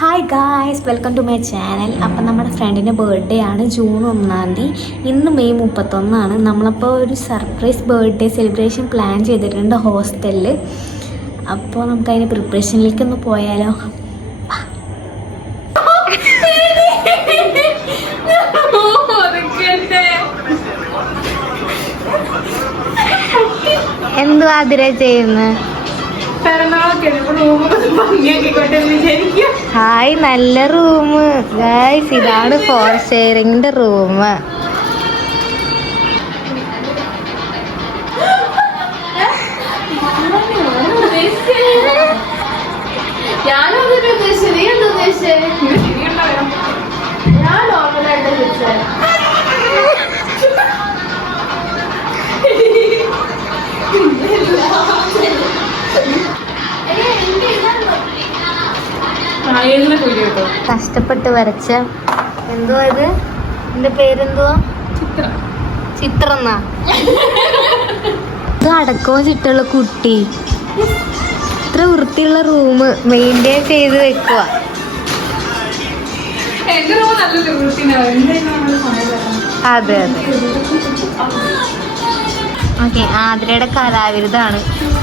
Hi guys, welcome to my channel. അപ്പം നമ്മുടെ ഫ്രണ്ടിൻ്റെ ബർത്ത്ഡേ ആണ് ജൂൺ 1 ഇന്ന് മെയ് 31. നമ്മളപ്പോൾ ഒരു സർപ്രൈസ് ബർത്ത്ഡേ സെലിബ്രേഷൻ പ്ലാൻ ചെയ്തിട്ടുണ്ട് ഹോസ്റ്റലിൽ. അപ്പോൾ നമുക്ക് അതിൻ്റെ പ്രിപ്പറേഷനിലേക്ക് ഒന്ന് പോയാലോ? എന്തുവാ അതിരെ ചെയ്യുന്നത്? ഹായ്, നല്ല റൂം ഗായ്സ്. ഇതാണ് 4 ഷെയറിങ്ങിന്റെ റൂം. കഷ്ടപ്പെട്ട് വരച്ച എന്തുവാ ഇത്? എന്റെ പേരെന്തുവാ? ചിത്ര എന്നാ? ഇത് അടക്കവും ചിട്ടുള്ള കുട്ടി. ഇത്ര വൃത്തിയുള്ള റൂം മെയിൻറ്റെയിൻ ചെയ്ത് വെക്കുക. അതെ അതെ. ഓക്കെ, ആതിരയുടെ കലാവിരുതാണ്.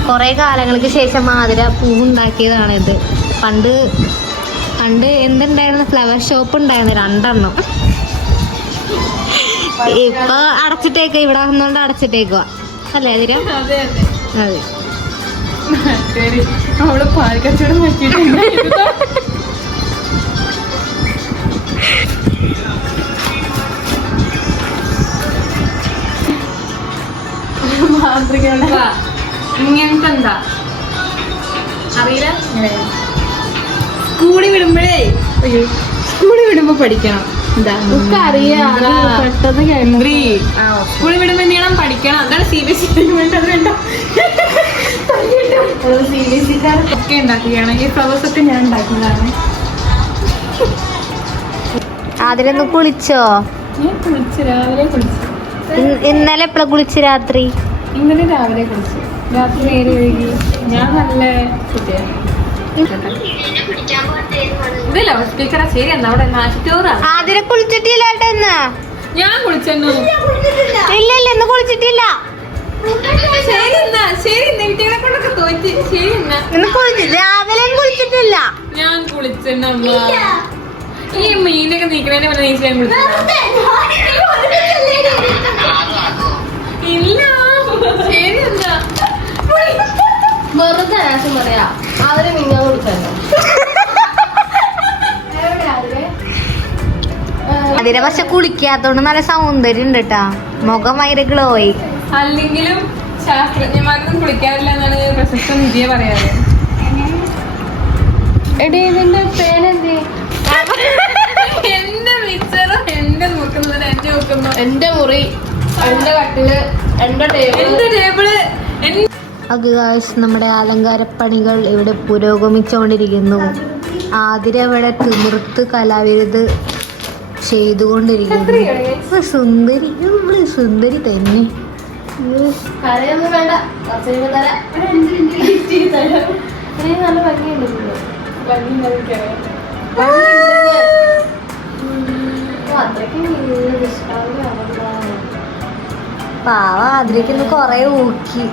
കുറെ കാലങ്ങൾക്ക് ശേഷം ആതിര പൂവുണ്ടാക്കിയതാണ് ഇത്. പണ്ട് എന്തുണ്ടായിരുന്നു? ഫ്ലവർ ഷോപ്പ് ഉണ്ടായിരുന്നു 2 ഇപ്പൊ അടച്ചിട്ടേക്ക. ഇവിടെ വന്നോണ്ട് അടച്ചിട്ടേക്കുക അല്ലേ അതിര? അതെ. ഇങ്ങനത്തെ എന്താ അറിയില്ല. സ്കൂളിൽ വിടുമ്പോ പഠിക്കണം. സ്കൂളിൽ വിടുമ്പോ എന്ത് ചെയ്യണം? പഠിക്കണം. അതാണ് CBSE. ഒക്കെ ഉണ്ടാക്കുകയാണ്. ഈ ഫ്ലവേഴ്സ് ഒക്കെ ഞാൻ ഉണ്ടാക്കുന്നതാണ്. അതിലൊന്ന് കുളിച്ചോ? ഞാൻ കുളിച്ചു, രാവിലെ കുളിച്ചു. ഇന്നലെ എപ്പോഴാ കുളിച്ചു? രാത്രി. ഇന്നലെ രാവിലെ കുളിച്ചു. രാത്രി നേരെ ഒഴുകി. ഞാൻ നല്ല കുട്ടിയാണ്. ഇതല്ലോ സ്പീക്കറാ. ശരി എന്നാ അവിടെ ആതിര കുളിച്ചിട്ടില്ല. ഞാൻ കുളിച്ചെന്നു. ഇല്ല ഇന്ന് കുളിച്ചിട്ടില്ല. രാവിലെ കുളിച്ചിട്ടില്ല. ഞാൻ കുളിച്ചെന്നമ്മ. ഈ മീനൊക്കെ നീക്കണേനെ പറഞ്ഞ നീച്ച് ഞാൻ കുളിച്ചു. ഇല്ല ശരി എന്നാ വെറുതെ പറയാ. അവരെ മിങ്ങാൻ കൊടുക്കല്ലോ. അതിനെ പക്ഷെ കുളിക്കാത്തോണ്ട് നല്ല സൗന്ദര്യം ഉണ്ട് കേട്ടാ. മുഖം ഭയങ്കര ഗ്ലോയി. അല്ലെങ്കിലും ശാസ്ത്രജ്ഞന്മാർക്കും കുളിക്കാറില്ല എന്നാണ് പ്രശസ്ത നിധിയെ പറയാറ്. എടീ ഇതിന്റെ പേരെന്തേ? എന്റെ മിക്സറും എന്റെ നോക്കുന്നത് എന്റെ നോക്കുന്നു. എന്റെ മുറി, എന്റെ കട്ടില്, എന്റെ ടേബിള്. നമ്മുടെ അലങ്കാരപ്പണികൾ ഇവിടെ പുരോഗമിച്ചുകൊണ്ടിരിക്കുന്നു. ആതിര ഇവിടെ തിമിർത്ത് കലാവിരുത് ചെയ്തുകൊണ്ടിരിക്കുന്നു. സുന്ദരി, നമ്മള് സുന്ദരി തന്നെ. കരയൊന്നും വേണ്ട, നല്ല ഭംഗിയുണ്ട്. പാവ ആതിരയ്ക്ക് കൊറേ ഊക്കി,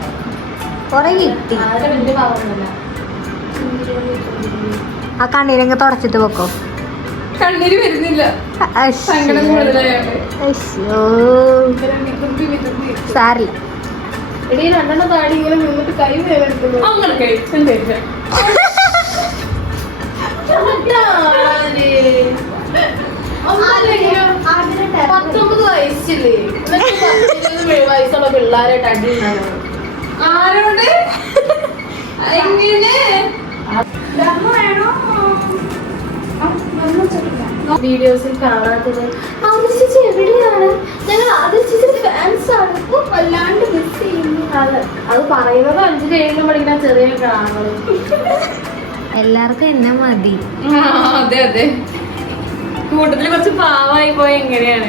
കൊറേ കിട്ടി. ആ കണ്ണീരങ്ങ് തുടച്ചിട്ട് വെക്കോ. കണ്ണീര് വരുന്നില്ല. സാരില്ല. എടീ 2 താടി ഇങ്ങനെ നിന്നിട്ട് കൈ വേദനിക്കുന്നു. അങ്ങനെ കഴിച്ചു 19 വയസ്സില്ലേ? 20 വയസ്സുള്ള പിള്ളേരായിട്ട് അടി. ആരോട് എങ്ങനെ വീഡിയോസിൽ കാണാത്തത്? എവിടെയാണ്? ഞങ്ങൾ ഫാൻസ് ആണ്. വല്ലാണ്ട് മിസ് ചെയ്യുന്നു. അത് പറയുന്നത് 5-7 പഠിക്കുന്ന ചെറിയ കാണുന്നത്. എല്ലാവർക്കും എന്നെ മതി. അതെ അതെ. കൂട്ടത്തില് കുറച്ച് പാവമായി പോയ എങ്ങനെയാണ്?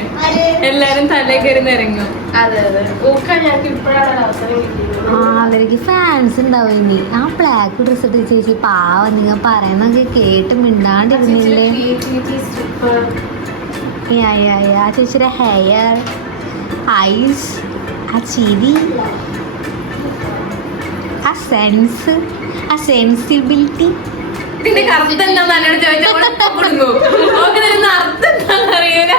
എല്ലാരും തലേ കയറി നിരങ്ങും. അതെ അതെ ഊക്കാൻ ഞങ്ങൾക്ക് ഇപ്പോഴാണ് അവസരം കിട്ടിയത്. അവർക്ക് ഫാൻസ് ഉണ്ടാവും ഇനി. ആ ബ്ലാക്ക് ഡ്രസ് ഇട്ട് ചേച്ചി പാവം, നിങ്ങൾ പറയുന്നൊക്കെ കേട്ട് മിണ്ടാണ്ടിരുന്നില്ലേ. ആ ചേച്ചിയുടെ ഹെയർ, ഐസ്, ആ ചിരി, ആ സെൻസ്, ആ സെൻസിബിലിറ്റി. ഇതിന്റെ അർത്ഥം എന്താന്ന് എന്നോട് ചോദിച്ചാൽ അർത്ഥം എന്താണെന്ന് അറിയൂല.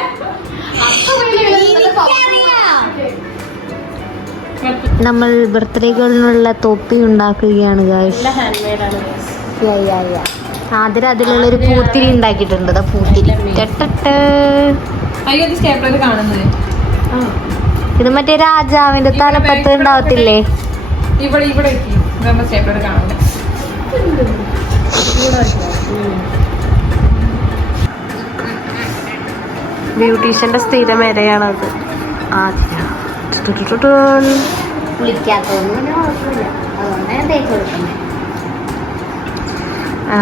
നമ്മൾ ബർത്ത്ഡേകളിലുള്ള തൊപ്പി ഉണ്ടാക്കുകയാണ് ഗായ്സ്. ആദ്യം അതിലുള്ളൊരു പൂത്തിരി ഉണ്ടാക്കിയിട്ടുണ്ട്. പൂത്തിരി അയ്യോ, ഇത് സ്റ്റേപ്ലർ കാണുന്നത്. ഇത് മറ്റേ രാജാവിന്റെ തലപ്പത്ത് ഉണ്ടാവത്തില്ലേ? ഇവിടെ ഇവിടെ സ്റ്റേപ്ലർ കാണുന്നത്. ബ്യൂട്ടീഷ്യന്റെ സ്ഥിരം ഇരയാണത്.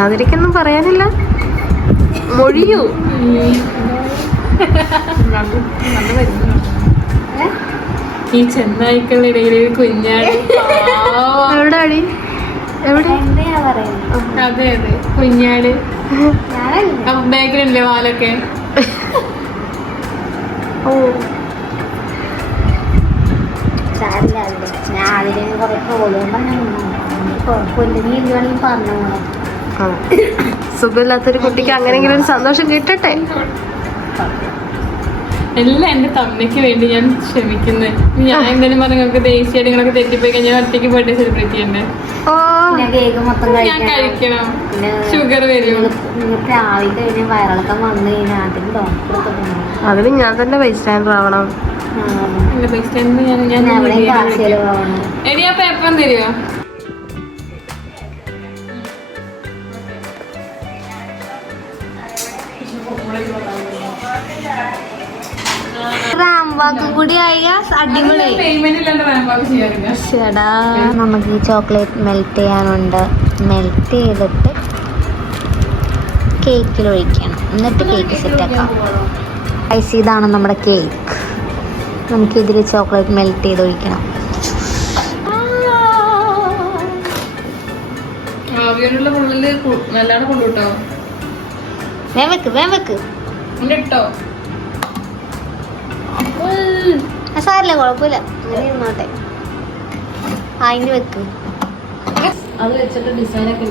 അതിലേക്കൊന്നും പറയാനില്ല, മൊഴിയൂ. ഈ ചെന്നായ്ക്കളുടെ ഇടയിൽ കുഞ്ഞാടി. എവിടെ അടി? എവിടെ? അതെ അതെ, കുഞ്ഞാട്. ബാക്കിലുണ്ടല്ലേ വാലൊക്കെ. ഓ, സുഖമില്ലാത്തൊരു കുട്ടിക്ക് അങ്ങനെയെങ്കിലും ഒരു സന്തോഷം കിട്ടട്ടെ. എല്ലാം എന്റെ തമ്മയ്ക്ക് വേണ്ടി ഞാൻ ക്ഷമിക്കുന്നത്. ഞാൻ എന്തായാലും പറഞ്ഞു നിങ്ങൾക്ക് ദേശീയമായിട്ട് നിങ്ങളൊക്കെ തെറ്റിപ്പോയി കഴിഞ്ഞാൽ ഒറ്റയ്ക്ക് ബർത്ത്ഡേ സെലിബ്രേറ്റ് ചെയ്യണ്ടേ? ഞാൻ കഴിക്കണം, ഷുഗർ വരും. അതിന് ഞാൻ തന്നെ ബൈ സ്റ്റാൻഡർ ആവണം. ബൈ സ്റ്റാൻഡർ എടി ആ പേപ്പർ തരുമോ? കൂടി അടിപൊളി. ചേടാ, നമുക്ക് ഈ ചോക്ലേറ്റ് മെൽറ്റ് ചെയ്യാനുണ്ട്. മെൽറ്റ് ചെയ്തിട്ട് കേക്കിൽ ഒഴിക്കണം, എന്നിട്ട് കേക്ക് സെറ്റാക്കാം. ഐസ്, ഇതാണ് നമ്മുടെ കേക്ക്. നമുക്കിതിൽ ചോക്ലേറ്റ് മെൽറ്റ് ചെയ്ത് ഒഴിക്കണം. സാരില്ല, കുഴപ്പമില്ല, അങ്ങനെ ഇരുന്നോട്ടെ. അതിന് വെക്ക്. അത് വെച്ചിട്ട് ഡിസൈൻ ഒക്കെ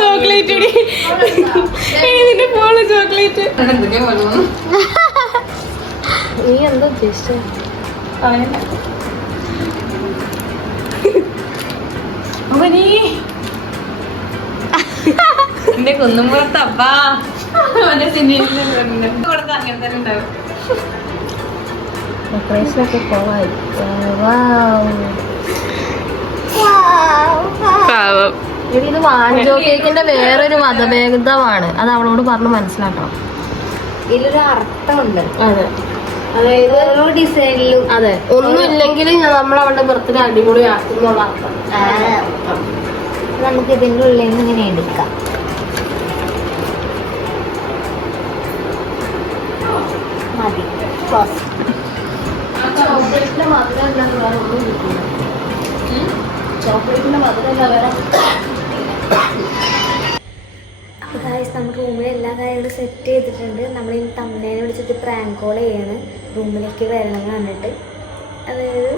ചോക്ലേറ്റ് ചോക്ലേറ്റ് നീ എന്താ ഉദ്ദേശിച്ചത്? എന്റെ കുന്നുമ്പുറത്തപ്പാ അങ്ങനെ തന്നെ ഉണ്ടാവും. ഡെക്കറേഷനൊക്കെ പോവാൻ ഇത് വാഞ്ചോ കേക്കിന്റെ വേറൊരു മതഭേദമാണ്. അത് അവളോട് പറഞ്ഞ് മനസ്സിലാക്കണം. ഇതിലൊരു അർത്ഥമുണ്ട്. അതെ, അതായത് ഓരോ ഡിസൈനിലും. അതെ, ഒന്നും ഇല്ലെങ്കിൽ നമ്മൾ അവളുടെ ബർത്ത്ഡേ അടിപൊളി ആക്കുന്നുള്ള അർത്ഥം. നമുക്ക് ഇതിൻ്റെ ഉള്ളിൽ നിന്ന് ഇങ്ങനെ എടുക്കാം. മതി. ചോക്ലേറ്റിന്റെ മധുരമല്ല വേറെ ഒന്നും കിട്ടില്ല. ചോക്ലേറ്റിന്റെ മധുരമല്ല വേറെ. അപ്പോൾ ഗായ്സ്, നമ്മൾ റൂമിൽ എല്ലാ കാര്യങ്ങളും സെറ്റ് ചെയ്തിട്ടുണ്ട്. നമ്മൾ ഈ തമ്മനെ വിളിച്ചിട്ട് പ്രാങ്ക് കോൾ ചെയ്യാണ് റൂമിലേക്ക് വരണമെന്ന് പറഞ്ഞിട്ട്. അതായത്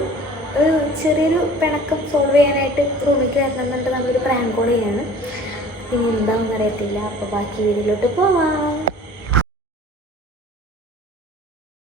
ഒരു ചെറിയൊരു പിണക്കം സോൾവ് ചെയ്യാനായിട്ട് റൂമിലേക്ക് വരണം എന്നിട്ട് നമ്മളൊരു പ്രാങ്ക് കോൾ ചെയ്യാണ്. ഇനി എന്താണെന്ന് അറിയത്തില്ല. അപ്പോൾ ബാക്കി വീഡിയോയിലോട്ട് പോവാം.